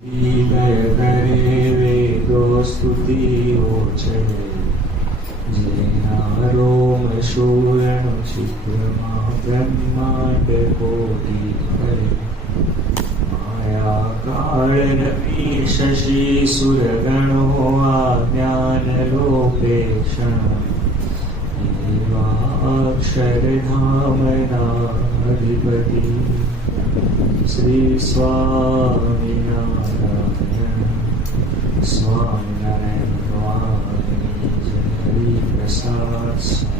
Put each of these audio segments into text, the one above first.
હૃદય કરે વેદો સ્તુતિઓ છે, જેના રોમ શૂરણ ચિત્રમાં બ્રહ્માંડ કોટી કરે. માયા કાળ રવિ શશી સુરગણો આ જ્ઞાન લોપેષણ, એવા અક્ષરધામના અધિપતિ શ્રી સ્વામિનારાયણ. સ્વામિનારાયણ ભગવાનની જય. હરિ પ્રસાદ સ્વામી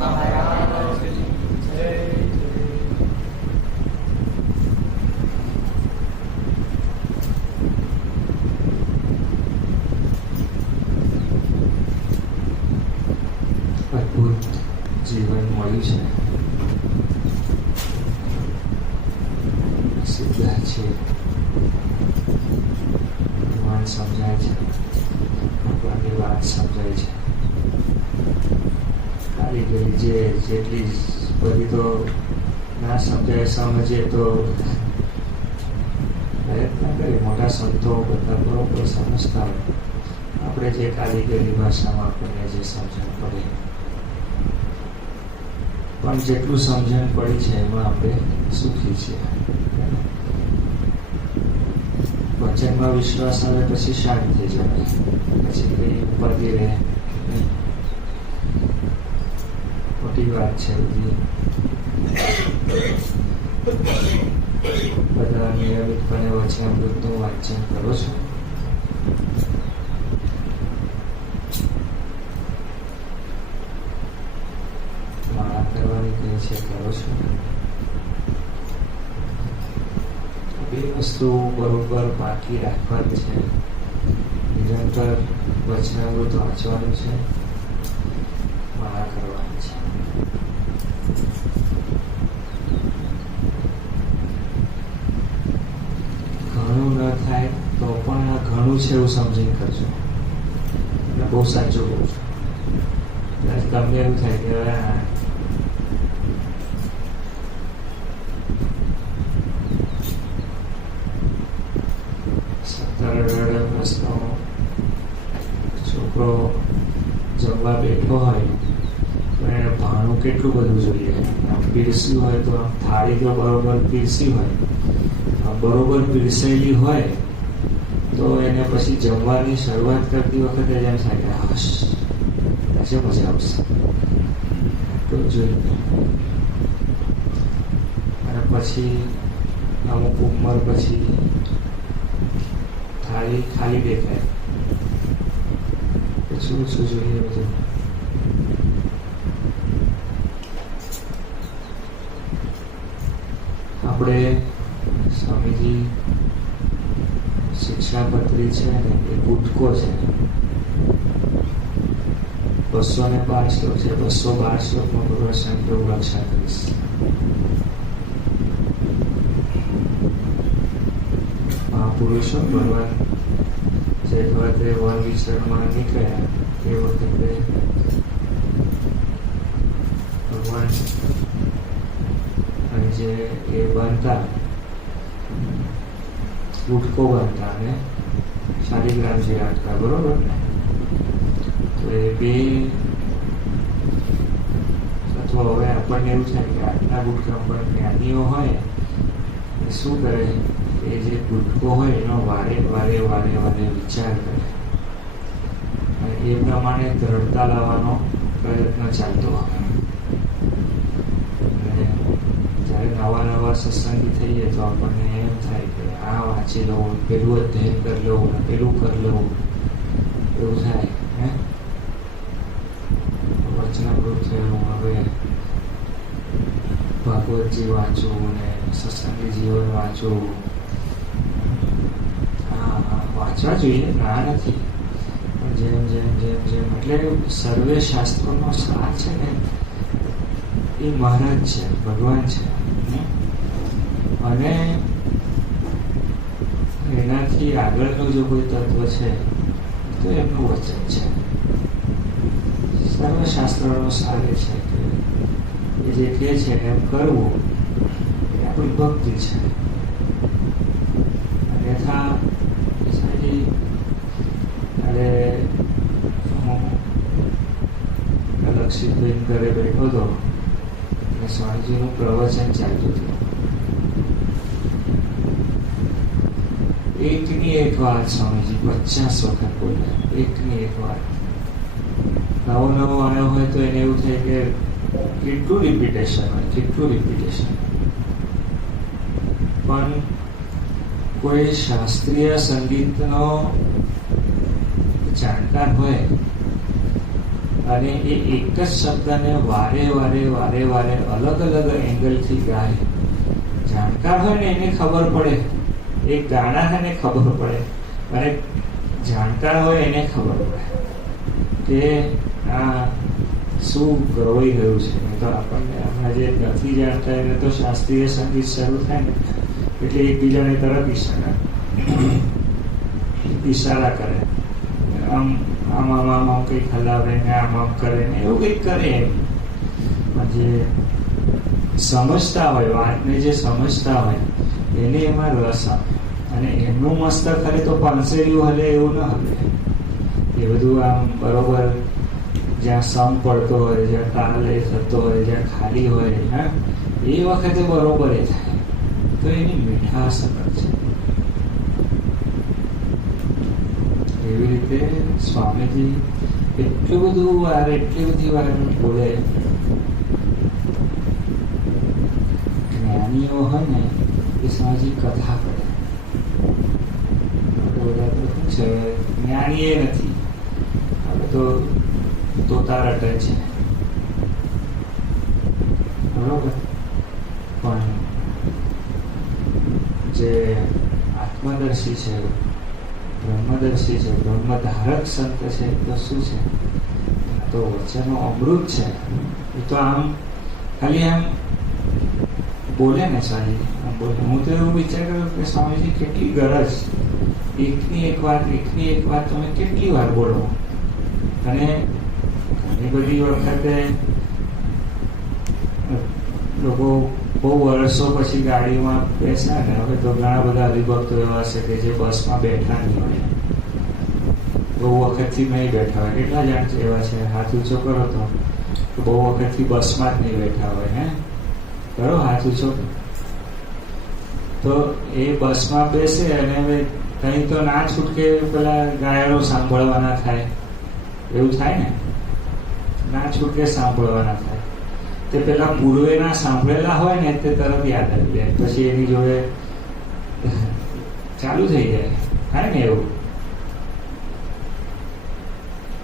મહારાજની જય. અદ્ભુત જીવન મળ્યું છે. સિદ્ધાર્થ છે, ભગવાન સમજાય છે, ભગવાનની વાત સમજાય છે. ખાલી કરી જેટલી બધી તો ના સમજાય, સમજે તો પ્રયત્ન કરીએ. મોટા સંતો બધા બરોબર સમજતા હોય, આપણે જે કારીગરી ભાષામાં આપણને જે સમજણ પડે, પણ જેટલું સમજણ પડી છે એમાં આપણે સુખી છીએ. વચનમાં વિશ્વાસ આવે પછી શાંત થઈ જાય, પછી કઈ ઉપાધિ રહે નહીં. મોટી વાત છે બધી. બધા નિયમિતપણે વચનામૃતનું વાંચન કરો છો? માળા કરવાની કહે છે, કરો છો? બે વસ્તુ બરોબર બાકી રાખવાની છે. નિરંતર વચનામૃત વાંચવાનું છે, માળા કરવાની છે. ઘણું ન થાય તો પણ આ ઘણું છે એવું સમજીને કરજો. એટલે બહુ સાચું કહું છું. તમને એવું થાય કે હવે છોકરો જમવા બેઠો હોય તો એને ભાણું કેટલું બધું જોઈએ. આમ પીરસ્યું હોય તો આમ થાળી તો બરોબર પીરસી હોય, બરોબર પીરસેલી હોય તો એને પછી જમવાની શરૂઆત કરતી વખતે જ એમ થાય કે હશ આજે મજા આવશે તો જોઈએ. અને પછી અમુક ઉંમર પછી થાળી ખાલી દેખાય, શું શું જોઈએ બધું. આપણે સ્વામીજી શિક્ષાપત્રી છે ને એ ગુટકો છે, 212 શ્લોક છે. 212 શ્લોકમાં ભગવાન શંકર વ્યાખ્યા કરીશ. મહાપુરુષો ભગવાન જે વખતે વન વિચરણમાં નીકળ્યા એ વખતે ભગવાન અને જે એ બનતા ગુટકો બનતા અને શાલિગ્રામજી રાખતા, બરોબર ને? તો એ બે અથવા હવે આપણને એવું છે કે આજના ગુટકા પણ જ્ઞાનીઓ હોય એ શું કરે, એ જે ગુટકો હોય એનો વારે વારે વારે વારે વિચાર કરે અને એ પ્રમાણે દ્રઢતા લાવવાનો પ્રયત્ન ચાલતો હોય. અને જ્યારે નવા નવા સત્સંગી થઈએ તો આપણને એમ થાય કે આ વાંચી લઉં, પેલું અધ્યયન કરી લઉં અને પેલું કરી લઉં, એવું થાય. વચનામૃત થયું, હવે ભાગવતજી વાંચવું અને સત્સંગી જીવન વાંચવું. વાંચવા જોઈએ, ના નથી, પણ જેમ જેમ જેમ જેમ એટલે સર્વે શાસ્ત્રોનો સાર છે ને એ મહારાજ છે, ભગવાન છે. અને એનાથી આગળનું જો કોઈ તત્વ છે તો એમનું વચન છે. સર્વશાસ્ત્રનો સાર એ છે કે એ જે કહે છે એમ કરવું એ આપણી ભક્તિ છે. સ્વામીજીનું પ્રવચન ચાલતું હતું. એકની એક વાત સ્વામીજી 50 વખત બોલ્યા. એકની એક વાત. નવો નવો આવ્યો હોય તો એને એવું થાય કે કેટલું રિપીટેશન હોય, કેટલું રિપીટેશન. પણ કોઈ શાસ્ત્રીય સંગીતનો જાણકાર હોય અને એ એક જ શબ્દને વારે વારે અલગ અલગ એંગલથી ગાય, જાણકાર હોય ને એને ખબર પડે, એ ગાનારને ખબર પડે, અને જાણકાર હોય એને ખબર પડે કે આ શું ગવાઈ રહ્યું છે. નહીં તો આપણને હમણાં જે નથી જાણતા એને તો શાસ્ત્રીય સંગીત શરૂ થાય ને એટલે એકબીજાને તરફ ઈશારા કરે, આમ આમ આમ આમ આમ કંઈક હલાવે ને આમ આમ કરે ને એવું કંઈક કરે. એમ જે સમજતા હોય, વાતને જે સમજતા હોય એને એમાં રસ આવે. અને એમનું મસ્તક હલે તો પાંસેરીઓ હલે એવું ન હલે. એ બધું આમ બરોબર જ્યાં સમ પડતો હોય, જ્યાં તાલ એ થતો હોય, જ્યાં ખાલી હોય, હા એ વખતે બરોબર એ થાય. તો એની મીઠાશ અલગ છે. એવી રીતે સ્વામીજી એટલું બધું વાર, એટલી બધી વાર બોલે. જ્ઞાનીઓ હોય ને એ સ્વામીજી કથા કરે. બધા તો શું છે, જ્ઞાની એ નથી, આપણે તો તોતા રટે છે, બરોબર. પણ જે આત્મદર્શી છે, બ્રહ્મદર્શી છે, બ્રહ્મધારક સંત છે, તો શું છે, તો વચનો અમૃત છે. એ તો આમ ખાલી આમ બોલે ને સ્વામીજી, આમ બોલે. હું તો એવું વિચાર કરું કે સ્વામીજી કેટલી ગરજ, એકની એક વાત તમે કેટલી વાર બોલો. અને ઘણી બધી વખતે લોકો બહુ વર્ષો પછી ગાડીમાં બેસ્યા ને, હવે તો ઘણા બધા હરિભક્તો એવા હશે કે જે બસમાં બેઠા નહીં હોય, બહુ વખતથી નહીં બેઠા હોય. કેટલા જણ એવા છે, હાથ ઊંચો કરો તો બહુ વખતથી બસમાં જ નહીં બેઠા હોય. હે કરો હાથ ઊંચો. તો એ બસમાં બેસે અને હવે કંઈ તો ના છૂટકે પેલા ગાયનો સાંભળવાના થાય, એવું થાય ને, ના છૂટકે સાંભળવાના થાય. તે પેલા પૂર્વે ના સાંભળેલા હોય ને તે તરત યાદ આવી જાય, પછી એની જોડે ચાલુ થઈ જાય, થાય ને એવું.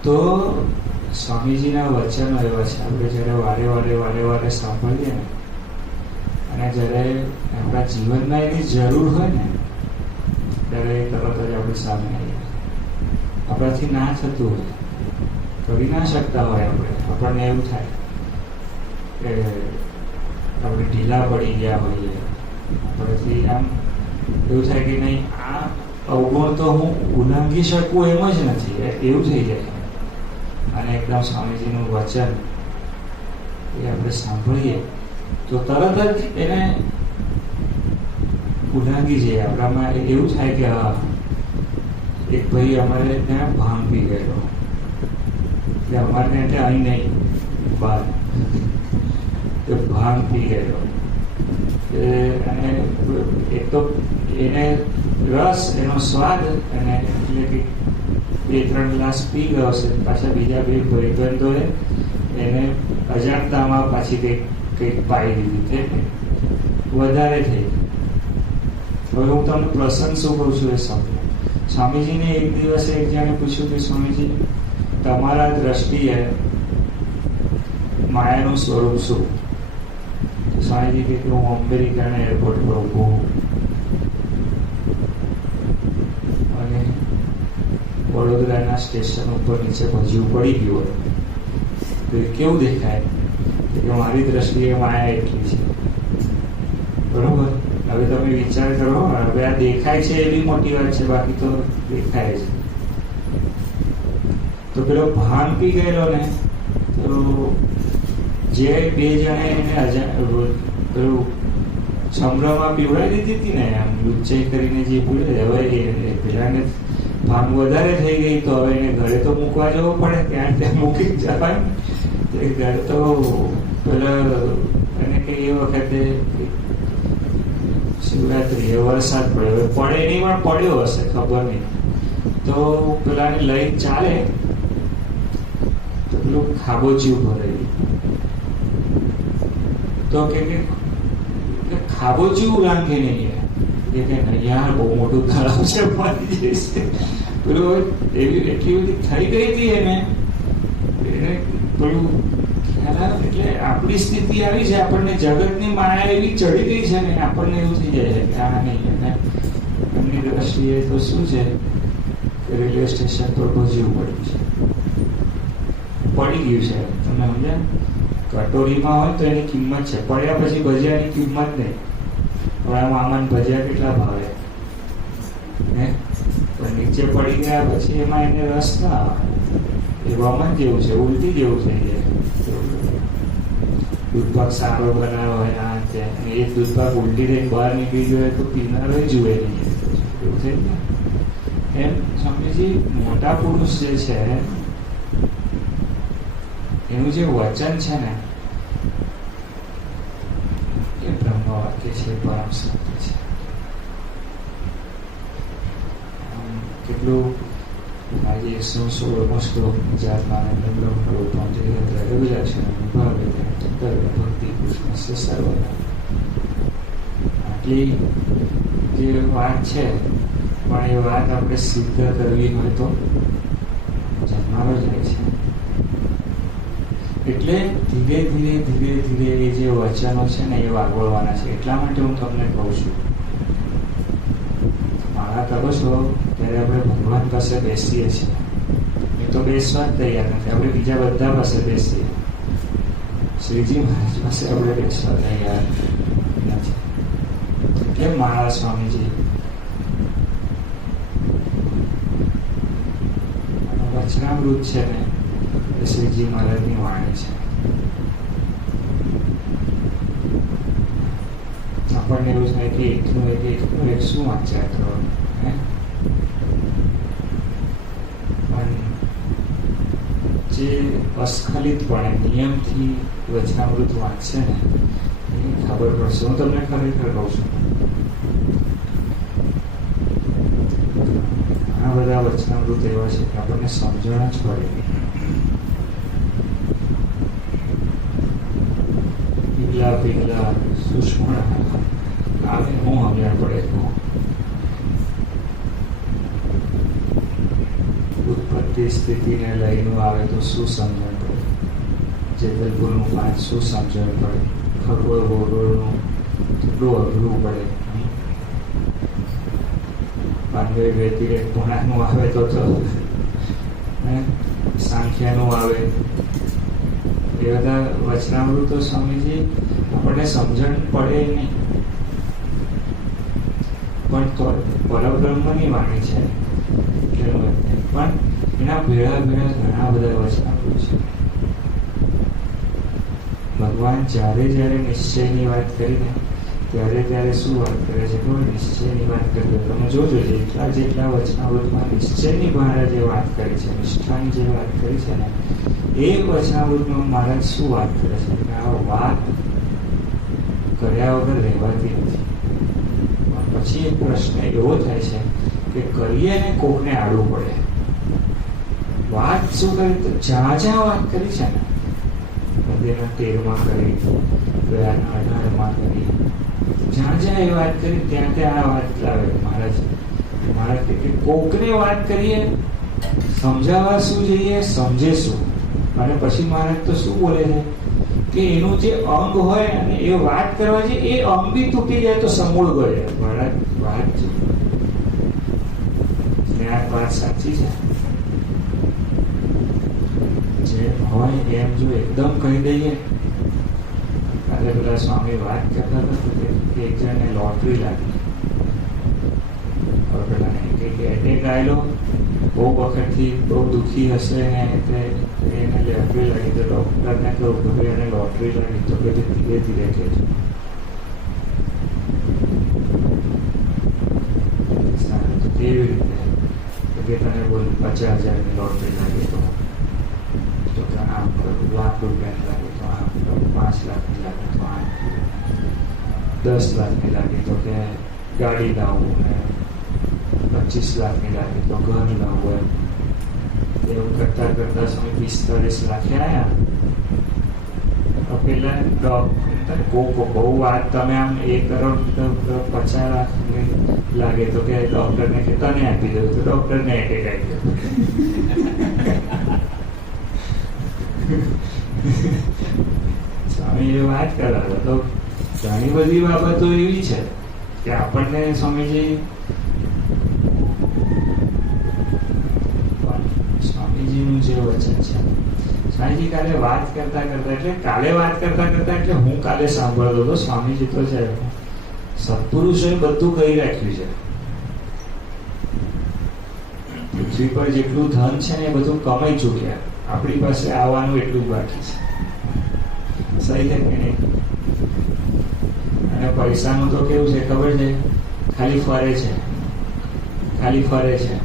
તો સ્વામીજીના વચનો એવા છે, આપણે જ્યારે વારે સાંભળીએ ને, અને જ્યારે આપણા જીવનમાં એની જરૂર હોય ને ત્યારે તરત જ આપણી સામે આવી જાય. આપણાથી ના થતું હોય, કરી ના શકતા હોય આપણને એવું થાય કે આપણે ઢીલા પડી ગયા હોઈએ, આપણેથી આમ એવું થાય કે નહીં, આ અવગુણ તો હું ઉલ્લંઘી શકું એમ જ નથી, એવું થઈ જાય. અને એકદમ સ્વામીજીનું વચન એ આપણે સાંભળીએ તો તરત જ એને ઉલ્લંઘી જઈએ આપણામાં. એવું થાય કે હા, એક ભાઈ અમારે ત્યાં ભાંગ પી ગયેલો, એટલે અમારે ત્યાં અહીં નહીં બહાર ભાંગ પી ગયેલો. અને એક તો એને રસ, એનો સ્વાદ, અને એટલે કે 2-3 ગ્લાસ પી ગયો છે, પાછા બીજા 2 ભાઈબંધોએ એને અજાણતામાં પાછી કંઈક પાઈ દીધી, તે વધારે થઈ. હવે હું તમને પ્રસંગ શું કહું છું એ સમજો. સ્વામીજીને એક દિવસે એક જણે પૂછ્યું કે સ્વામીજી, તમારા દ્રષ્ટિએ માયાનું સ્વરૂપ શું? સ્વામીજી કે હું અમેરિકાના એરપોર્ટ પર ઊભો હું અને વડોદરાના સ્ટેશન ઉપર નીચે ભજ્યું પડી ગયું હોય તો કેવું દેખાય? કે મારી દ્રષ્ટિએ માયા એટલી છે, બરોબર. હવે તમે વિચાર કરો, હવે આ દેખાય છે એવી મોટી વાત છે, બાકી તો દેખાય છે. તો પેલો ભાંગ પી ગયેલો ને, તો જે 2 જણે એને પેલું છમરામાં પીવડાવી દીધી હતી ને, આમ લુચ્ચાઈ કરીને જે પીવડે, હવે એ પેલાને ભાંગ વધારે થઈ ગઈ, તો હવે એને ઘરે તો મૂકવા જવો પડે, ત્યાં મૂકી જવાય. તે ઘરે તો પેલા અને કે એ વખતે શિવરાત્રી વરસાદ પડ્યો, પડે નહીં પણ પડ્યો હશે, ખબર નહીં. તો પેલાને લઈ ચાલે તો પેલું ખાબોચિયું ભરાયું. તો કે ખાબોચિયું લાંઘે નહીં, એ કે યાર બહુ મોટું તળાવ છે, મરી જશે. પેલું એવી એટલી બધી થઈ ગઈ હતી એને પેલું એટલે આપણી સ્થિતિ આવી છે, આપણને જગતની માયા એવી ચડી ગઈ છે ને, આપણને એવું થઈ જાય છે કે આ નહીં. અને એમની દ્રષ્ટિએ તો શું છે કે રેલવે સ્ટેશન પર ભજીયું પડ્યું છે, પડી ગયું છે. તમે સમજ્યા? કટોરીમાં હોય તો એની કિંમત છે, પડ્યા પછી ભજીયાની કિંમત નહીં. હવે મામાને ભજીયા કેટલા ભાવે ને, પણ નીચે પડી ગયા પછી એમાં એને રસ ના આવે. એ વમન જેવું છે, ઉલટી જેવું થઈ જાય. દૂધપાક સારો બનાવ્યો હોય આ ત્યાં, એ દૂધપાક ઉલટી રહીને બહાર નીકળી ગયો તો પીનારો જુએ નહીં, એવું થઈ જાય. એમ સ્વામીજી મોટા પુરુષ જે છે એનું જે વચન છે ને એ બ્રહ્મ વાક્ય છે, પરમ સત્ય છે. કેટલું આજે 116મો શ્લોક જાતમાનંદ બ્રહ્મરૂપમ ભક્તિ કૃષ્ણ સર્વદા. આટલી જે વાત છે, પણ એ વાત આપણે સિદ્ધ કરવી હોય તો જન્મારો જાય છે. એટલે ધીરે ધીરે ધીરે ધીરે એ જે વચનો છે ને એ વાગોળવાના છે. એટલા માટે હું તમને કહું છું, મારા કરો છો ત્યારે આપણે ભગવાન પાસે બેસીએ છીએ. એ તો બેસવા જ તૈયાર નથી, આપણે બીજા બધા પાસે બેસીએ. શ્રીજી મહારાજ પાસે આપણે બેસવા તૈયાર નથી. કેમ મહારાજ સ્વામીજી વચનામૃત છે ને એ શ્રીજી મહારાજની વાણી છે. આપણને એવું થાય કે એકનું એક શું વાંચ્યા કરવાનું, પણ જે અસ્ખલિતપણે નિયમથી વચનામૃત વાંચશે ને એ ખબર પડશે. હું તમને ખરેખર કહું છું, ઘણા બધા વચનામૃત એવા છે કે આપણને સમજણ જ પડે નહીં. પીગલા સૂક્ષ્મ આવે હું સમજણ પડે. ઉત્પત્તિ સ્થિતિને લઈને આવે તો શું સમજણ પડે, જેતલપુરનું 5 શું સમજણ પડે, ખગોળ ભૂગોળનું કેટલું અઘરું પડે. પાંડવે વ્યતિરેક પૂર્ણાનું આવે તો સાંખ્યાનું આવે. એ બધા વચનામૃતો સ્વામીજી આપણને સમજણ પડે નહીં, પણ તો પરબ્રહ્મની વાણી છે. પણ એના ભેળા ઘણા બધા વચનામૃત છે. ભગવાન જ્યારે નિશ્ચયની વાત કરીને ત્યારે શું વાત કરે છે? નિશ્ચયની વાત કરે. તમે જોજો જેટલા વચનામૃતમાં નિશ્ચયની મહારાજે વાત કરી છે, નિષ્ઠાની જે વાત કરી છે ને, એ વચનામૃતમાં મહારાજ શું વાત કરે છે કે આ વાત કર્યા વગર રહેવાતી નથી. પછી એક પ્રશ્ન એવો થાય છે કે કરીએ ને કોકને આડવું પડે. વાત શું કરી? તો જ્યાં વાત કરી છે ને, મંદિરના 13માં કરી, ગયાના 18માં કરી, જ્યાં એ વાત કરી ત્યાં આ વાત લાવે મહારાજ. મહારાજ કે કોકને વાત કરીએ, સમજાવવા શું જોઈએ, સમજે શું. અને પછી મહારાજ તો શું બોલે છે કે એનું જે અંગ હોય અને એ વાત કરવા છે એ અંગ બી તૂટી જાય તો સમૂળ ગયે. મહારાજ વાત વાત સાચી છે. જે હોય એમ જો એકદમ કહી દઈએ. કાલે પેલા સ્વામી વાત કરતા હતા કે એક જણને લોટરી લાગી. હવે પેલા એટેક આવેલો, બહુ વખતથી બહુ દુઃખી હશે ને એને લોટરી લાગી. તો ડોક્ટરને કહું કે ભાઈ એને લોટરી લાગી તો કે ધીરે ધીરે કહેજો. કેવી રીતે કે તને બોલ 50,000ની લોટરી લાગી તો આમ કરું, ₹1,00,000 લાગે તો આમ કરું, 5 લાખની લાગે તો આમ. 10 લાખની લાગી તો કે ગાડી લાવવું, ને 25 લાખની લાગી તો ઘર લાવવું. એમ એવું કરતા કરતા સ્વામી 45 લાખે આવ્યા. પેલા બહુ વાત તમે આમ 1 કરોડ 50 લાખ લાગે તો કે ડોક્ટરને કે તને આપી દઉં, તો ડોક્ટરને એટેક આવી ગયો. સ્વામી એ વાત કરાવે તો ઘણી બધી બાબતો એવી છે કે આપણને સ્વામીજી સ્વામીજીનું જે વચન છે, સ્વામીજી કાલે વાત કરતા એટલે હું કાલે સાંભળતો હતો. સ્વામીજી તો છે સત્પુરુષોએ બધું કહી રાખ્યું છે. પૃથ્વી પર જેટલું ધન છે ને એ બધું કમાઈ ચૂક્યા, આપણી પાસે આવવાનું એટલું બાકી છે. સહી છે કે નહીં? અને પૈસાનું તો કેવું છે ખબર છે? ખાલી ફરે છે.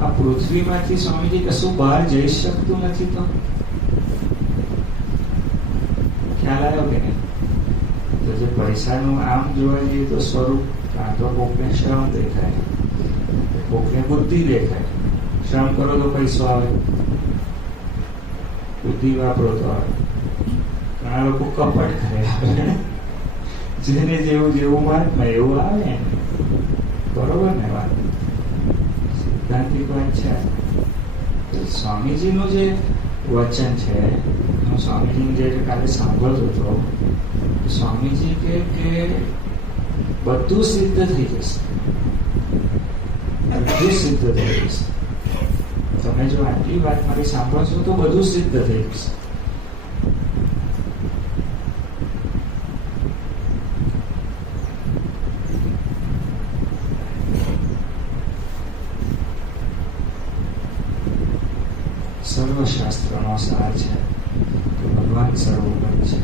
આ પૃથ્વીમાંથી સ્વામીજી કશું બહાર જઈ શકતું નથી. તો ખ્યાલ આવ્યો કે નહીં? તો જે પૈસાનું આમ જોવા જઈએ તો સ્વરૂપ, કાં તો કોકને શ્રમ દેખાય, કોકને બુદ્ધિ દેખાય. શ્રમ કરો તો પૈસો આવે, બુદ્ધિ વાપરો તો આવે. ઘણા લોકો કપટ કરે, જેને જેવું મહાત્મા એવું આવે. બરોબર ને વાત? સિદ્ધાંતિક વાત છે. સ્વામીજીનું જે વચન છે, હું સ્વામીજીને જે કાલે સાંભળતો હતો, સ્વામીજી કે બધું સિદ્ધ થઈ જશે. તમે જો આટલી વાત મારી સાંભળશો તો બધું સિદ્ધ થઈ જશે. સર્વશાસ્ત્રનો સાર છે કે ભગવાન સર્વોપરી છે.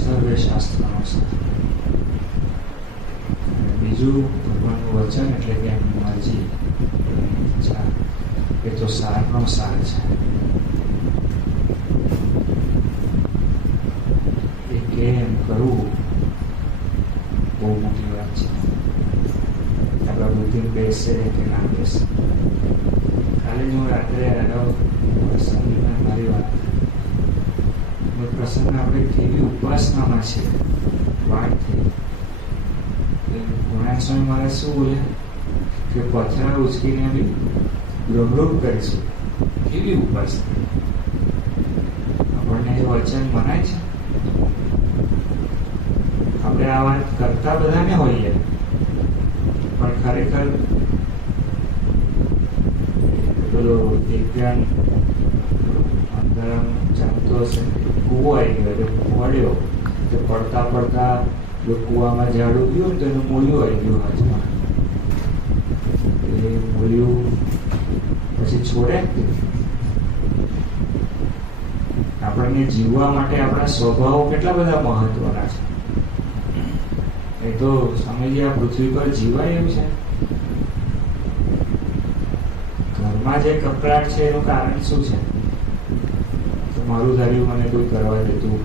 સર્વે શાસ્ત્રનો સાર. બીજું ભગવાનનું વચન એટલે કે એમની મરજી, એ તો સારનો સાર છે. એ કેમ કરવું બહુ મોટી વાત છે. આપણા બુદ્ધિ બેસે કે ના બેસે. કાલે હું રાત્રે પ્રસંગમાં મારી વાત પ્રસંગ આપણે કેવી ઉપાસનામાં છે વાત થઈ. ગુણાન સ્વામી મારે શું બોલે કે પથરા ઉચકીને બી રૂપ કરીશું. કેવી ઉપાસના! આપણને જે વચન મનાય છે, આપણે આ વાત કરતા બધાને હોઈએ, પણ ખરેખર પેલો વિજ્ઞાન અંદર ચાલતો હશે. કૂવો આવી ગયો એટલે પડ્યો, તો પડતા પડતા જો કૂવામાં ઝાડું ગયું ને તો એનું મૂળિયું આવી ગયું હાથમાં. એ મૂળિયું પછી છોડે. આપણને જીવવા માટે આપણા સ્વભાવો કેટલા બધા મહત્વના છે. એ તો સ્વામીજી આ પૃથ્વી પર જીવાય એવું છે. ઘરમાં જે કપડાટ છે એનું કારણ શું છે? તો મારું ધાર્યું મને કોઈ કરવા દેતું,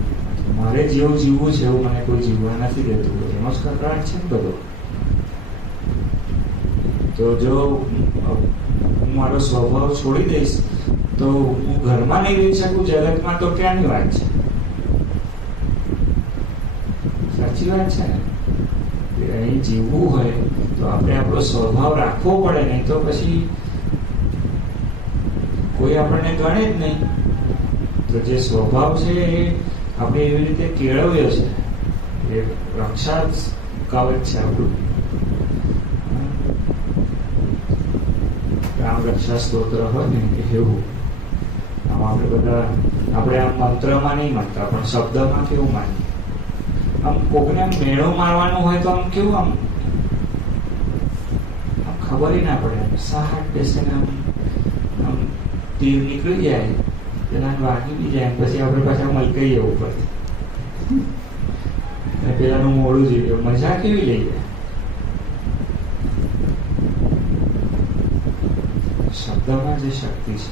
મારે જેવું જીવવું છે એવું મને કોઈ જીવવા નથી દેતું, એનો જ કપડાટ છે ને બધો. તો જો હું મારો સ્વભાવ છોડી દઈશ તો હું ઘરમાં નહીં રહી શકું, જગતમાં, તો ક્યાંની વાત છે? સાચી વાત છે ને? અહીં જીવવું હોય તો આપણે આપણો સ્વભાવ રાખવો પડે, નહીં તો પછી કોઈ આપણને ગણે જ નહીં. તો જે સ્વભાવ છે એ આપણે એવી રીતે કેળવ્યો છે, એ રક્ષા કવચ છે આપણું. રામ રક્ષા સ્તોત્ર હોય ને એવું. આમ આપણે બધા આપણે આમ મંત્રમાં નહીં માનતા, પણ શબ્દમાં કેવું માનીએ. આમ કોકને આમ મેળો મારવાનું હોય તો આમ કેવું આમ ખબર ના પડે, સાહટ બેસે ને આમ તીર નીકળી જાય, પેલા વાગી બી જાય, પછી આપણે પાછા મલકાઈએ ઉપર. પેલાનું મોડું જોઈએ, મજા કેવી લઈ જાય. શબ્દમાં જે શક્તિ છે,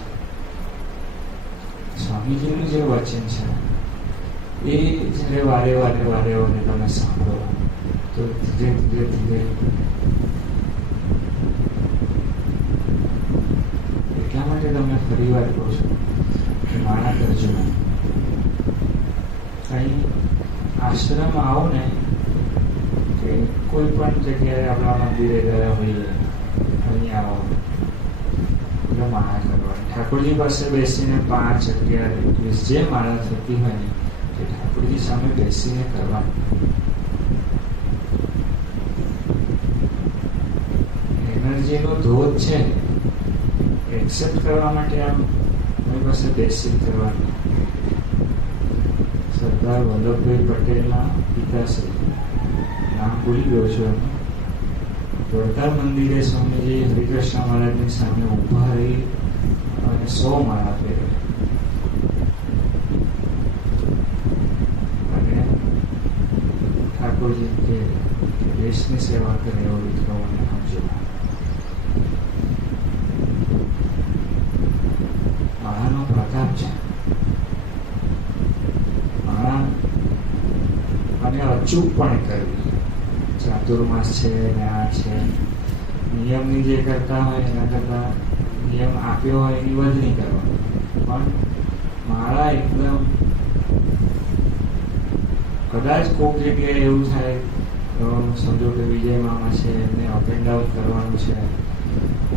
સ્વામીજીનું જે વચન છે એ જ્યારે વારે વારે તમે સાંભળો તો ધીરે ધીરે એટલા માટે તમે ફરી વાર કહો છો કે માણા કરજો. અહીં આશ્રમ આવો ને કે કોઈ પણ જગ્યાએ આપણા મંદિરે ગયા હોઈએ, અહીં આવો એટલે માળા કરવાની. ઠાકોરજી પાસે બેસીને 5, 11, 21 જે માળા થતી હોય ને એ ઠાકોરજી સામે બેસીને કરવાની. એનર્જીનો ધોધ છે એક્સેપ્ટ કરવા માટે આમ મારી પાસે બેસીને કરવાની. સરદાર વલ્લભભાઈ પટેલના પિતાશ્રી, નામ ભૂલી ગયો છું એનું, વડતાલ મંદિરે સ્વામીજી હરિકૃષ્ણ મહારાજની સામે ઊભા રહી અને 100 માળા ફેરવે અને ઠાકોરજી કે દેશની સેવા કરે એવો દીકરાઓને આપજો. માળાનો પ્રતાપ છે. માળા અને અચૂકપણે કરવી. ચાતુર્માસ છે ને આ છે, નિયમની જે કરતા હોય એના કરતા નિયમ આપ્યો હોય એની વધ નહીં કરવાનો. પણ માળા એકદમ, કદાચ કોઈક જગ્યાએ એવું થાય સમજો કે વિજય મામા છે એમને અપ એન્ડ ડાઉન કરવાનું છે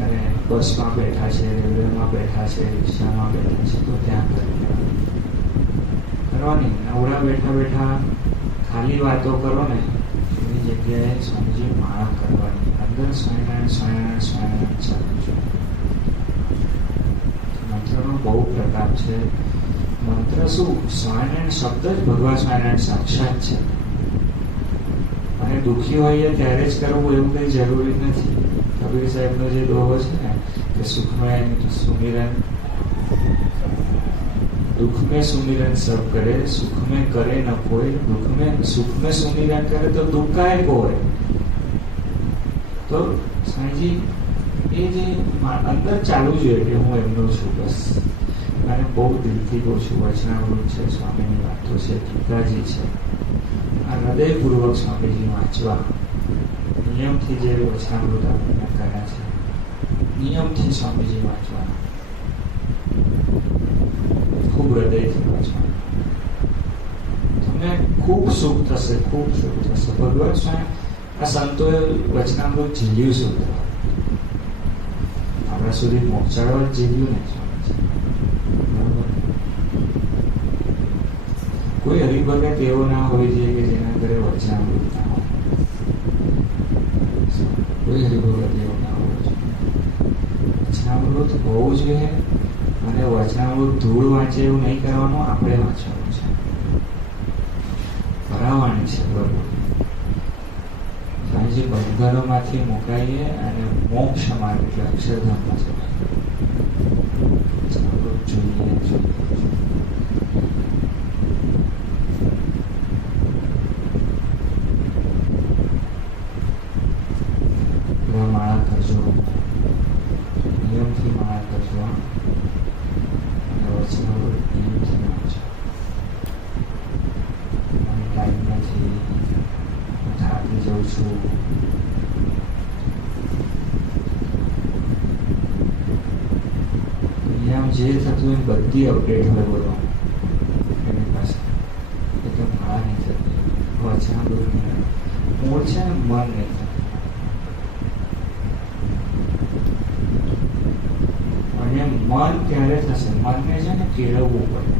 અને બસમાં બેઠા છે, રેલવેમાં બેઠા છે, રિક્ષામાં બેઠા છે, તો ત્યાં કરવાની. નવરા બેઠા બેઠા ખાલી વાતો કરો ને એની જગ્યાએ સ્વામીજી માળા કરવાની. અંદર સ્વામિનારાયણ ચાલુ છે. મંત્રનો બહુ પ્રતાપ છે. મંત્ર શું? સ્વામિનારાયણ શબ્દ જ ભગવાન સ્વામિનારાયણ સાક્ષાત છે. અને દુઃખી હોઈએ ત્યારે જ કરવું એવું કંઈ જરૂરી નથી. કબીર સાહેબનો જે દોહો છે ને કે दुख में सुमिरन सब करे, सुख में करे न कोई. सुख में सुमिरन करे तो दुख काहे को હોય? તો સ્વામીજી એ જે અંદર ચાલુ જોઈએ કે હું એમનો છું બસ. અને બહુ દિલથી કહું છું, વચનામૃત છે, સ્વામીની વાતો છે, ટીકાજી છે, આ હૃદયપૂર્વક સ્વામીજી વાંચવા. નિયમથી જે વચનામૃત આપણને કર્યા છે, નિયમથી સ્વામીજી વાંચવાના, ખૂબ હૃદયથી વાંચવાના. તમને ખૂબ સુખ થશે, ખૂબ સુખ થશે. ભગવાન સ્વામી આ સંતોએ વચનામૃત જીલ્યું શું આપણા સુધી પહોંચાડવા જ જીલ્યું ને સ્વામીજી. બરાબર. કોઈ હરિભગત એવો ના હોય જોઈએ કે જેના ઘરે વચનામૃત ના હોય. કોઈ હરિભગત એવો ના હોવો જોઈએ. વચનામૃત હોવું જોઈએ. અને વચનામૃત ધૂળ વાંચે એવું નહીં કરવાનું, આપણે વાંચવાનું છે, ભરાવાની છે. બરોબર. સ્વામીજી બંધનોમાંથી મુકાઈએ અને મોક્ષ માર્ગ એટલે અક્ષરધામમાં જવાય. જોઈએ માળા કરજો, નિયમથી માળા કરજો અને વચનામૃત નિયમથી વાંચો. મને ટાઈમ નથી, હું થાકી જાઉં છું, દુનિયામાં જે થતું હોય બધી અપડેટ હોય બોલો એની પાસે. એટલે માળા નહીં થતી, વચનામૃત નહીં. મૂળ છે ને મન નહીં થતું. અને મન ક્યારે થશે? મનને છે ને કેળવવું પડે.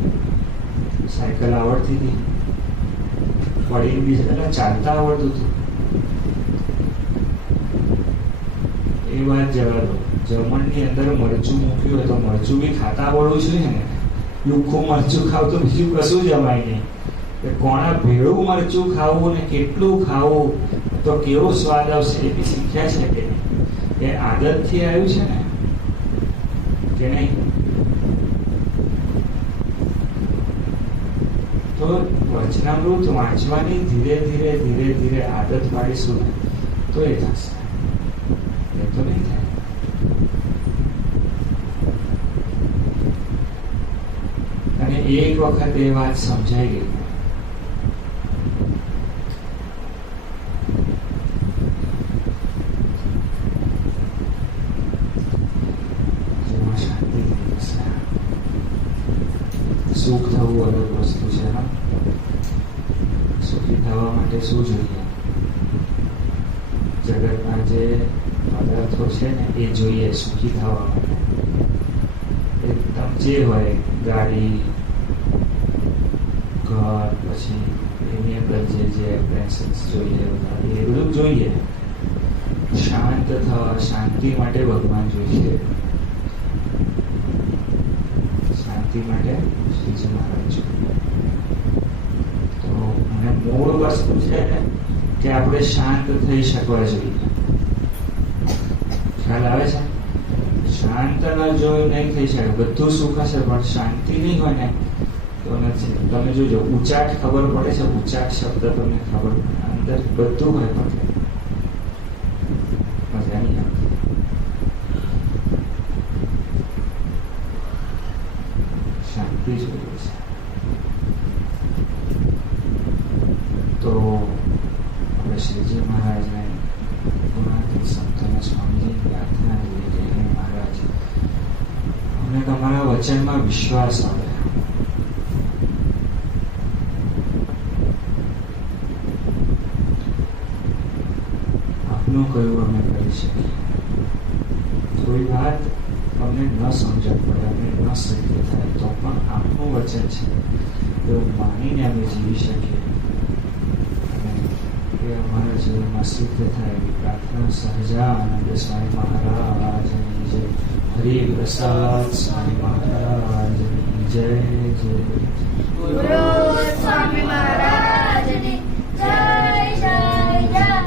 સાયકલ આવડતી હતી, પડી બી એટલે ચાલતા આવડતું હતું, એ વાત જવા દો. જમણની અંદર મરચું મૂક્યું હોય તો મરચું બી ખાતા આવડવું જોઈએ ને. લુખ્ખું મરચું ખાવ તો બીજું કશું જમાય નહીં. કે કોણા ભેળું મરચું ખાવું ને કેટલું ખાવું તો કેવો સ્વાદ આવશે એ બી શીખ્યા છે કે એ આદતથી આવ્યું છે ને કે નહીં? તો વચનામૃત વાંચવાની ધીરે ધીરે આદત પાડીશું ને તો એ થશે. એ તો નહીં થાય. અને એક વખત એ વાત સમજાઈ ગઈ. જેમાં શાંતિ થશે. સુખ થવું અલગ વસ્તુ છે. હા, સુખી થવા માટે શું જોઈએ? જગતના જે પદાર્થો છે ને એ જોઈએ સુખી થવા માટે. એકદમ જે હોય, ગાડી, ઘર, પછી એની અંદર જે એપ્લાયન્સીસ જોઈએ એ બધું જોઈએ. શાંત થવા, શાંતિ માટે ભગવાન જોઈએ. શાંતિ માટે શ્રીજી મહારાજ જોઈએ. તો અને મૂળ વસ્તુ છે કે આપણે શાંત થઈ શકવા જોઈએ. ખ્યાલ આવે છે? શાંત જો નહીં થઈ શકે, બધું સુખ હશે પણ શાંતિ નહીં હોય ને તો નથી. તમે જોજો, ઉચાટ ખબર પડે છે? ઉચાટ શબ્દ તમને ખબર પડે? અંદર બધું હોય પણ મજા નહીં આવતી. શાંતિ જોઈએ છે. તો આપણે શ્રીજી મહારાજને ગુણાતીત સંતોને સ્વામીજી પ્રાર્થના કરીએ કે હે મહારાજ, અમને તમારા વચનમાં વિશ્વાસ આવે. આપનું કહ્યું અમે કરી શકીએ. કોઈ વાત અમને ન સમજણ પડે, અમને ન શક્ય થાય તો પણ આપનું વચન છે એવું માનીને અમે જીવી શકીએ અને એ અમારા જીવનમાં સિદ્ધ થાય એવી પ્રાર્થના સહજાનંદ સ્વામી મહારાજની જય. હરિ પ્રસાદ સ્વામી મહારાજની જય. જય.